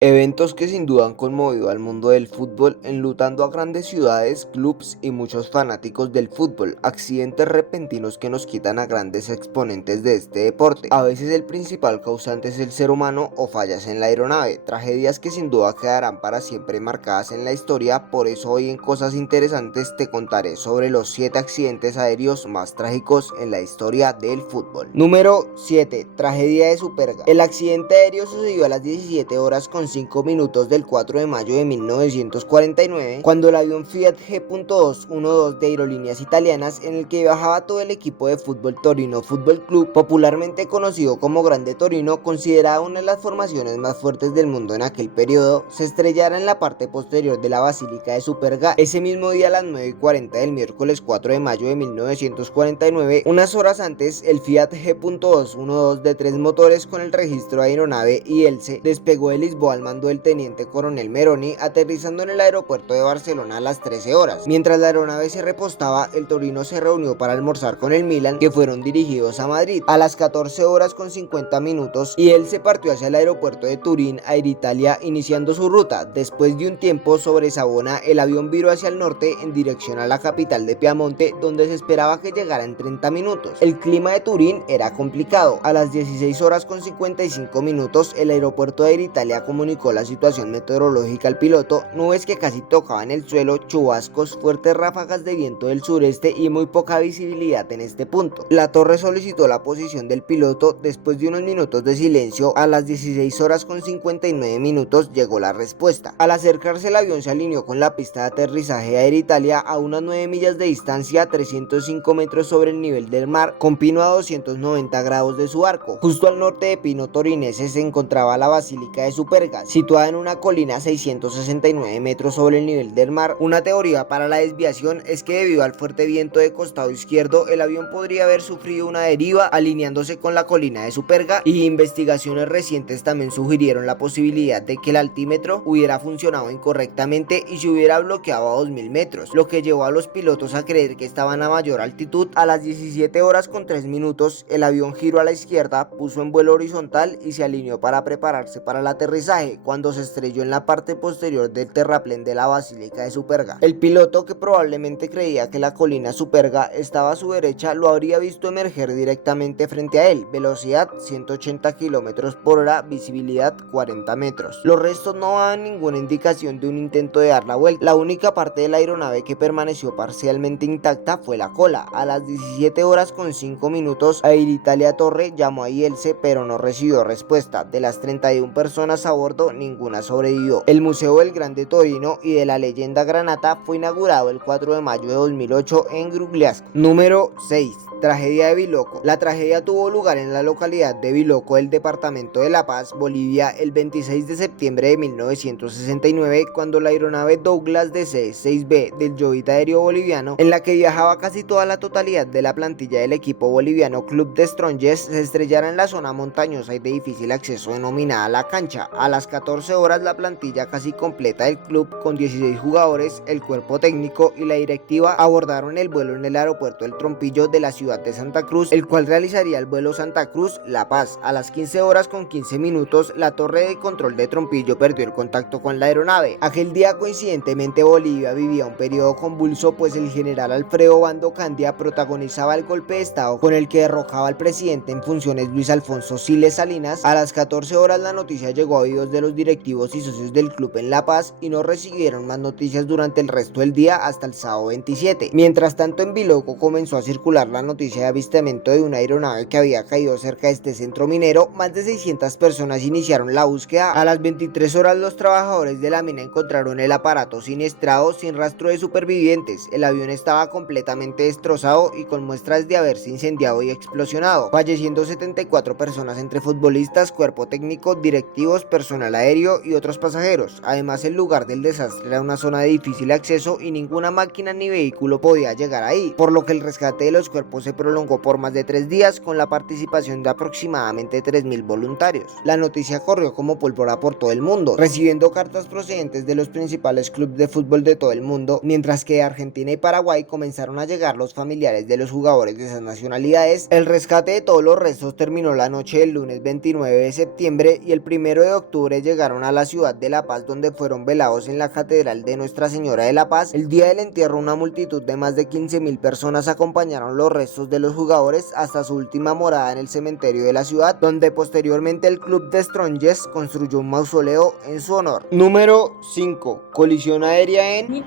Eventos que sin duda han conmovido al mundo del fútbol, enlutando a grandes ciudades, clubes y muchos fanáticos del fútbol, accidentes repentinos que nos quitan a grandes exponentes de este deporte. A veces el principal causante es el ser humano o fallas en la aeronave, tragedias que sin duda quedarán para siempre marcadas en la historia. Por eso hoy en Cosas Interesantes te contaré sobre los 7 accidentes aéreos más trágicos en la historia del fútbol. Número 7. Tragedia de Superga. El accidente aéreo sucedió a las 17 horas con 5 minutos del 4 de mayo de 1949, cuando el avión Fiat G.212 de Aerolíneas Italianas, en el que viajaba todo el equipo de fútbol Torino Fútbol Club, popularmente conocido como Grande Torino, considerada una de las formaciones más fuertes del mundo en aquel periodo, se estrellara en la parte posterior de la Basílica de Superga ese mismo día a las 9:40 del miércoles 4 de mayo de 1949. Unas horas antes, el Fiat G.212 de 3 motores con el registro de aeronave IELTSE despegó de Lisboa al mando del teniente coronel Meroni, aterrizando en el aeropuerto de Barcelona a las 13 horas. Mientras la aeronave se repostaba, el Torino se reunió para almorzar con el Milan, que fueron dirigidos a Madrid. A las 14 horas con 50 minutos, y él se partió hacia el aeropuerto de Turín, Air Italia, iniciando su ruta. Después de un tiempo sobre Savona, el avión viró hacia el norte en dirección a la capital de Piamonte, donde se esperaba que llegara en 30 minutos. El clima de Turín era complicado. A las 16 horas con 55 minutos, el aeropuerto de Air Italia comunicó la situación meteorológica al piloto: nubes que casi tocaban el suelo, chubascos, fuertes ráfagas de viento del sureste y muy poca visibilidad en este punto. La torre solicitó la posición del piloto. Después de unos minutos de silencio, a las 16 horas con 59 minutos llegó la respuesta. Al acercarse, el avión se alineó con la pista de aterrizaje de Air Italia a unas 9 millas de distancia, 305 metros sobre el nivel del mar, con Pino a 290 grados de su arco. Justo al norte de Pino Torinese se encontraba la Basílica de Superga, situada en una colina a 669 metros sobre el nivel del mar. Una teoría para la desviación es que debido al fuerte viento de costado izquierdo, el avión podría haber sufrido una deriva alineándose con la colina de Superga, y investigaciones recientes también sugirieron la posibilidad de que el altímetro hubiera funcionado incorrectamente y se hubiera bloqueado a 2000 metros, lo que llevó a los pilotos a creer que estaban a mayor altitud. A las 17 horas con 3 minutos, el avión giró a la izquierda, puso en vuelo horizontal y se alineó para prepararse para el aterrizaje, cuando se estrelló en la parte posterior del terraplén de la Basílica de Superga. El piloto, que probablemente creía que la colina Superga estaba a su derecha, lo habría visto emerger directamente frente a él. Velocidad 180 km por hora, visibilidad 40 metros. Los restos no daban ninguna indicación de un intento de dar la vuelta. La única parte de la aeronave que permaneció parcialmente intacta fue la cola. A las 17 horas con 5 minutos, Air Italia Torre llamó a IELTSE, pero no recibió respuesta. De las 31 personas a bordo, ninguna sobrevivió. El Museo del Grande Torino y de la Leyenda Granata fue inaugurado el 4 de mayo de 2008 en Grugliasco. Número 6. Tragedia de Biloco. La tragedia tuvo lugar en la localidad de Biloco del departamento de La Paz, Bolivia, el 26 de septiembre de 1969, cuando la aeronave Douglas DC-6B del Jovita Aéreo Boliviano, en la que viajaba casi toda la totalidad de la plantilla del equipo boliviano Club de Strongest, se estrellara en la zona montañosa y de difícil acceso denominada La Cancha. A las 14 horas, la plantilla casi completa del club, con 16 jugadores, el cuerpo técnico y la directiva, abordaron el vuelo en el aeropuerto El Trompillo de la ciudad de Santa Cruz, el cual realizaría el vuelo Santa Cruz-La Paz. A las 15 horas con 15 minutos, la torre de control de Trompillo perdió el contacto con la aeronave. Aquel día, coincidentemente, Bolivia vivía un periodo convulso, pues el general Alfredo Bando Candia protagonizaba el golpe de estado con el que derrocaba al presidente en funciones Luis Alfonso Siles Salinas. A las 14 horas, la noticia llegó a oídos de los directivos y socios del club en La Paz, y no recibieron más noticias durante el resto del día hasta el sábado 27. Mientras tanto, en Biloco comenzó a circular la noticia de avistamiento de una aeronave que había caído cerca de este centro minero. Más de 600 personas iniciaron la búsqueda. A las 23 horas, los trabajadores de la mina encontraron el aparato siniestrado sin rastro de supervivientes. El avión estaba completamente destrozado y con muestras de haberse incendiado y explosionado, falleciendo 74 personas entre futbolistas, cuerpo técnico, directivos, personal aéreo y otros pasajeros. Además, el lugar del desastre era una zona de difícil acceso y ninguna máquina ni vehículo podía llegar ahí, por lo que el rescate de los cuerpos se prolongó por más de 3 días, con la participación de aproximadamente 3000 voluntarios. La noticia corrió como pólvora por todo el mundo, recibiendo cartas procedentes de los principales clubes de fútbol de todo el mundo, mientras que de Argentina y Paraguay comenzaron a llegar los familiares de los jugadores de esas nacionalidades. El rescate de todos los restos terminó la noche del lunes 29 de septiembre, y el 1 de octubre octubre llegaron a la ciudad de La Paz, donde fueron velados en la Catedral de Nuestra Señora de La Paz. El día del entierro, una multitud de más de 15.000 personas acompañaron los restos de los jugadores hasta su última morada en el cementerio de la ciudad, donde posteriormente el club de Strongest construyó un mausoleo en su honor. Número 5. Colisión aérea en...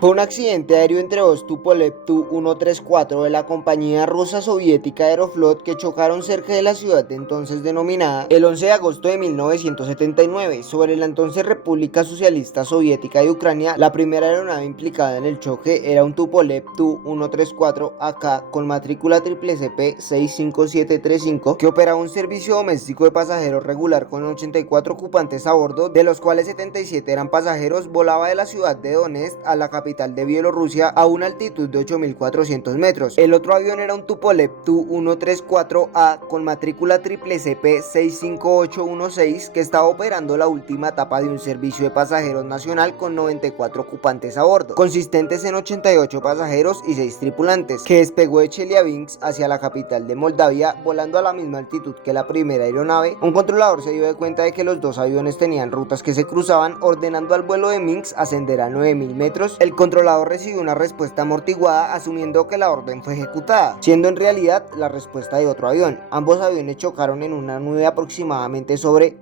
Fue un accidente aéreo entre dos Tupolev Tu-134 de la compañía rusa soviética Aeroflot que chocaron cerca de la ciudad de entonces denominada el 11 de agosto de 1979 sobre la entonces República Socialista Soviética de Ucrania. La primera aeronave implicada en el choque era un Tupolev Tu-134AK con matrícula CCP 65735 que operaba un servicio doméstico de pasajeros regular con 84 ocupantes a bordo, de los cuales 77 eran pasajeros. Volaba de la ciudad de Donetsk a la capital de Bielorrusia a una altitud de 8.400 metros. El otro avión era un Tupolev Tu-134A con matrícula CCP 65816 que estaba operando la última etapa de un servicio de pasajeros nacional con 94 ocupantes a bordo, consistentes en 88 pasajeros y 6 tripulantes, que despegó de Chelyabinsk hacia la capital de Moldavia, volando a la misma altitud que la primera aeronave. Un controlador se dio de cuenta de que los dos aviones tenían rutas que se cruzaban, ordenando al vuelo de Minsk ascender a 9.000 metros. El controlador recibió una respuesta amortiguada, asumiendo que la orden fue ejecutada, siendo en realidad la respuesta de otro avión. Ambos aviones chocaron en una nube aproximadamente sobre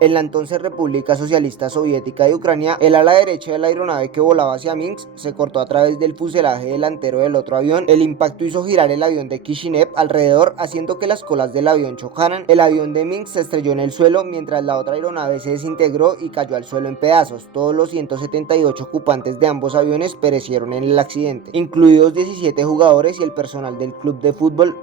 en la entonces República Socialista Soviética de Ucrania. El ala derecha de la aeronave que volaba hacia Minsk se cortó a través del fuselaje delantero del otro avión. El impacto hizo girar el avión de Kishinev alrededor, haciendo que las colas del avión chocaran. El avión de Minsk se estrelló en el suelo, mientras la otra aeronave se desintegró y cayó al suelo en pedazos. Todos los 178 ocupantes de ambos aviones perecieron en el accidente, incluidos 17 jugadores y el personal del club de fútbol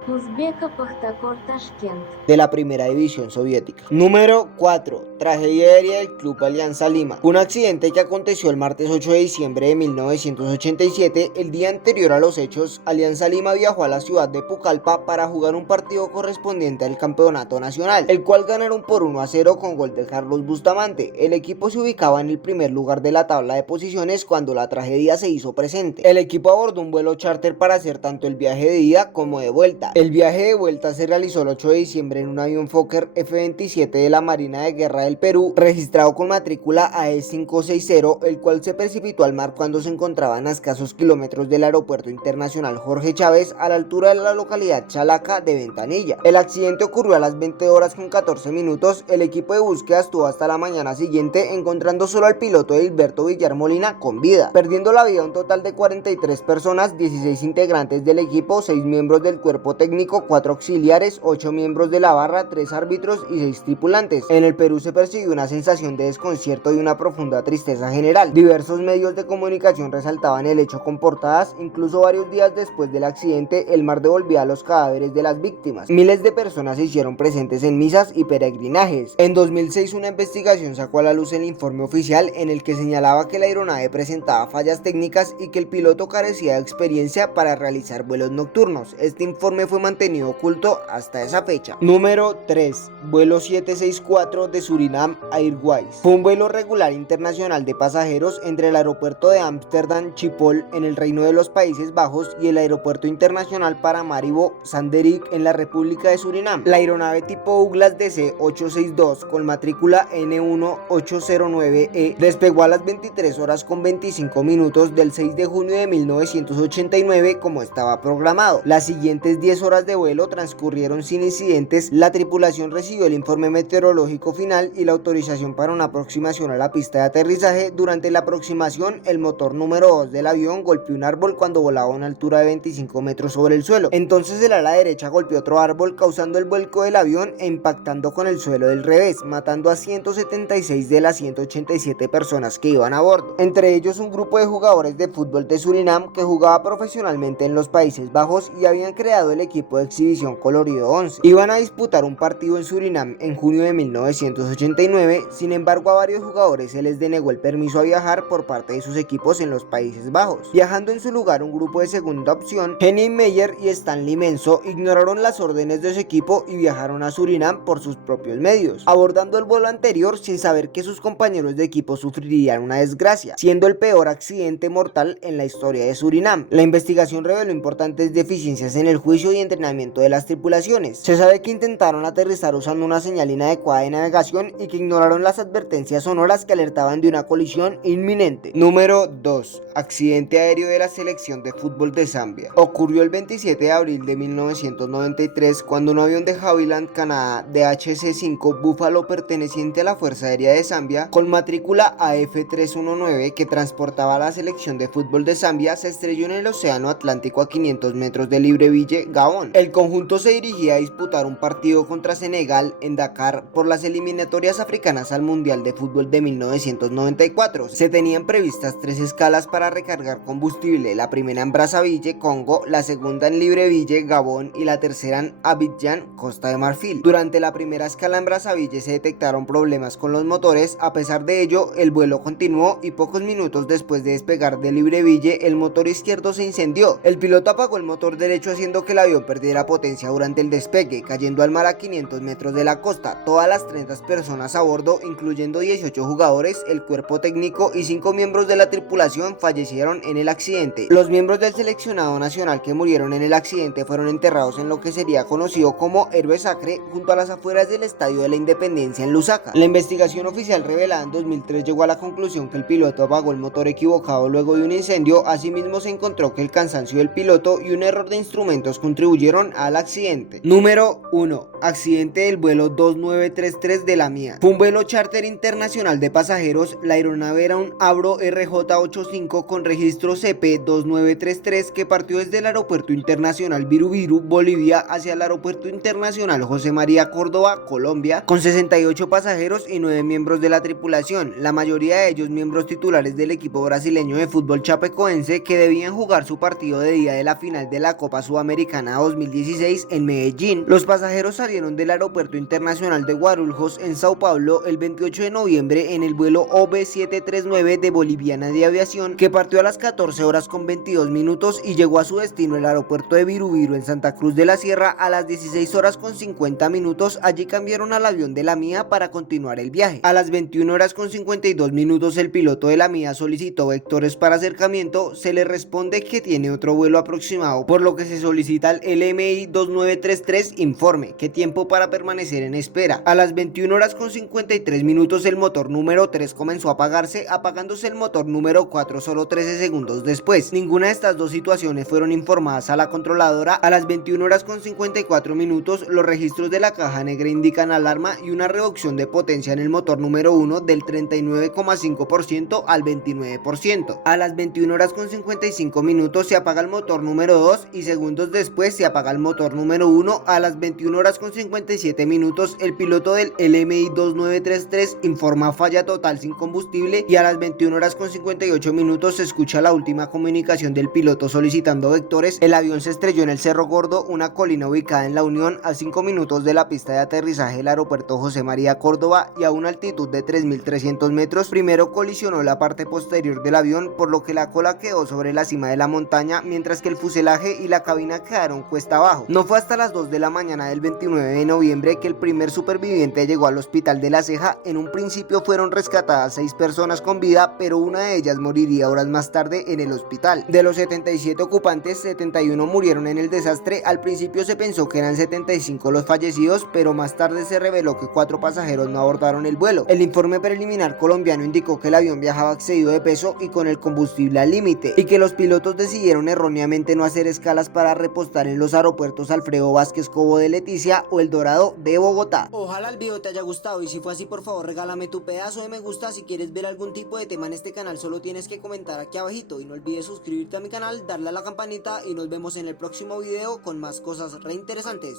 de la primera división soviética. Número 4. Tragedia aérea del club Alianza Lima. Un accidente que aconteció el martes 8 de diciembre de 1987. El día anterior a los hechos, Alianza Lima viajó a la ciudad de Pucallpa para jugar un partido correspondiente al campeonato nacional, el cual ganaron por 1-0 con gol de Carlos Bustamante. El equipo se ubicaba en el primer lugar de la tabla de posiciones cuando la tragedia se hizo presente. El equipo abordó un vuelo charter para hacer tanto el viaje de ida como de vuelta. El viaje de vuelta se realizó el 8 de diciembre en un avión Fokker F-27 de la Marina de Guerra del Perú, registrado con matrícula AE560, el cual se precipitó al mar cuando se encontraban a escasos kilómetros del aeropuerto internacional Jorge Chávez, a la altura de la localidad Chalaca de Ventanilla. El accidente ocurrió a las 20 horas con 14 minutos. El equipo de búsqueda estuvo hasta la mañana siguiente, encontrando solo al piloto Hilberto Villar Molina con vida, perdiendo la vida un total de 43 personas, 16 integrantes del equipo, 6 miembros del cuerpo técnico, 4 auxiliares, 8 miembros de la barra, 3 árbitros y 6 tripulantes. En el Perú se percibió una sensación de desconcierto y una profunda tristeza general. Diversos medios de comunicación resaltaban el hecho con portadas. Incluso varios días después del accidente, el mar devolvía los cadáveres de las víctimas. Miles de personas se hicieron presentes en misas y peregrinajes. En 2006, una investigación sacó a la luz el informe oficial en el que señalaba que la aeronave presentaba fallas técnicas y que el piloto carecía de experiencia para realizar vuelos nocturnos. Este informe fue mantenido oculto hasta esa fecha. Número 3. Vuelo 764 de Surinam Airways. Fue un vuelo regular internacional de pasajeros entre el aeropuerto de Ámsterdam Schiphol en el Reino de los Países Bajos y el aeropuerto internacional Paramaribo Sanderik en la República de Surinam. La aeronave tipo Douglas DC-862 con matrícula N1809E despegó a las 23 horas con 25 minutos del 6 de junio de 1989 como estaba programado. Las siguientes 10 horas de vuelo transcurrieron sin incidentes. La tripulación recibió el informe meteorológico final y la autorización para una aproximación a la pista de aterrizaje. Durante la aproximación, el motor número 2 del avión golpeó un árbol cuando volaba a una altura de 25 metros sobre el suelo. Entonces el ala derecha golpeó otro árbol, causando el vuelco del avión e impactando con el suelo del revés, matando a 176 de las 187 personas que iban a bordo, entre ellos un grupo de jugadores de fútbol de Surinam que jugaba profesionalmente en los Países Bajos y habían creado el equipo de exhibición Colorido 11. Iban a disputar un partido en Surinam en junio de 1989, sin embargo a varios jugadores se les denegó el permiso a viajar por parte de sus equipos en los Países Bajos. Viajando en su lugar un grupo de segunda opción, Henning Meyer y Stanley Menzo, ignoraron las órdenes de su equipo y viajaron a Surinam por sus propios medios, abordando el vuelo anterior sin saber que sus compañeros de equipo sufrirían una desgracia, siendo el peor accidente mortal en la historia de Surinam. La investigación reveló importantes deficiencias en el juicio y entrenamiento de las tripulaciones. Se sabe que intentaron aterrizar usando una señal inalámbrica inadecuada de navegación y que ignoraron las advertencias sonoras que alertaban de una colisión inminente. Número 2. Accidente aéreo de la selección de fútbol de Zambia. Ocurrió el 27 de abril de 1993 cuando un avión de Havilland, Canadá, DHC-5 Buffalo perteneciente a la Fuerza Aérea de Zambia, con matrícula AF319 que transportaba a la selección de fútbol de Zambia, se estrelló en el Océano Atlántico a 500 metros de Libreville, Gabón. El conjunto se dirigía a disputar un partido contra Senegal en Dakar por las eliminatorias africanas al Mundial de Fútbol de 1994. Se tenían previstas 3 escalas para recargar combustible, la primera en Brazzaville, Congo, la segunda en Libreville, Gabón y la tercera en Abidjan, Costa de Marfil. Durante la primera escala en Brazzaville se detectaron problemas con los motores. A pesar de ello, el vuelo continuó y pocos minutos después de despegar de Libreville, el motor izquierdo se incendió. El piloto apagó el motor derecho haciendo que el avión perdiera potencia durante el despegue, cayendo al mar a 500 metros de la costa. Todas las 30 personas a bordo, incluyendo 18 jugadores, el cuerpo técnico y 5 miembros de la tripulación, fallecieron en el accidente. Los miembros del seleccionado nacional que murieron en el accidente fueron enterrados en lo que sería conocido como Héroe Sacre, junto a las afueras del Estadio de la Independencia en Lusaka. La investigación oficial revelada en 2003 llegó a la conclusión que el piloto apagó el motor equivocado luego de un incendio. Asimismo, se encontró que el cansancio del piloto y un error de instrumentos contribuyeron al accidente. Número 1. Accidente del vuelo 2933 de la MIA. Fue un vuelo charter internacional de pasajeros. La aeronave era un Avro RJ85 con registro CP2933 que partió desde el aeropuerto internacional Viru, Bolivia, hacia el aeropuerto internacional José María Córdoba, Colombia, con 68 pasajeros y 9 miembros de la tripulación, la mayoría de ellos miembros titulares del equipo brasileño de fútbol chapecoense, que debían jugar su partido de día de la final de la Copa Sudamericana 2016 en Medellín. Los pasajeros salieron del aeropuerto internacional de Guarulhos en Sao Paulo el 28 de noviembre en el vuelo OB739 de Boliviana de Aviación, que partió a las 14 horas con 22 minutos y llegó a su destino, el aeropuerto de Viru en Santa Cruz de la Sierra, a las 16 horas con 50 minutos. Allí cambiaron al avión de la MIA para continuar el viaje. A las 21 horas con 52 minutos el piloto de la MIA solicitó vectores para acercamiento. Se le responde que tiene otro vuelo aproximado, por lo que se solicita al LMI 2933 informe qué tiempo para permanecer en espera. A las 21 horas con 53 minutos el motor número 3 comenzó a apagarse, apagándose el motor número 4 solo 13 segundos después. Ninguna de estas dos situaciones fueron informadas a la controladora. A las 21 horas con 54 minutos los registros de la caja negra indican alarma y una reducción de potencia en el motor número 1 del 39,5% al 29%. A las 21 horas con 55 minutos se apaga el motor número 2 y segundos después se apaga el motor número 1. A las 21 horas con 57 minutos el piloto del LMI 2933 informa falla total sin combustible, y a las 21 horas con 58 minutos se escucha la última comunicación del piloto solicitando vectores. El avión se estrelló en el Cerro Gordo, una colina ubicada en La Unión, a 5 minutos de la pista de aterrizaje del aeropuerto José María Córdoba y a una altitud de 3.300 metros. Primero colisionó la parte posterior del avión, por lo que la cola quedó sobre la cima de la montaña, mientras que el fuselaje y la cabina quedaron cuesta abajo. No fue hasta las 2 de la mañana del 29 de noviembre que el primer superviviente llegó al hospital de La Ceja. En un principio fueron rescatadas 6 personas con vida, pero una de ellas moriría horas más tarde en el hospital. De los 77 ocupantes, 71 murieron en el desastre. Al principio se pensó que eran 75 los fallecidos, pero más tarde se reveló que 4 pasajeros no abordaron el vuelo. El informe preliminar colombiano indicó que el avión viajaba excedido de peso y con el combustible al límite, y que los pilotos decidieron erróneamente no hacer escalas para repostar en los aeropuertos Alfredo Vázquez Cobo de Leticia o El Dorado de Bogotá. Ojalá el video te haya gustado, y si fue así, por favor regálame tu pedazo de me gusta. Si quieres ver algún tipo de tema en este canal, solo tienes que comentar aquí abajito, y no olvides suscribirte a mi canal, darle a la campanita, y nos vemos en el próximo video con más cosas re interesantes.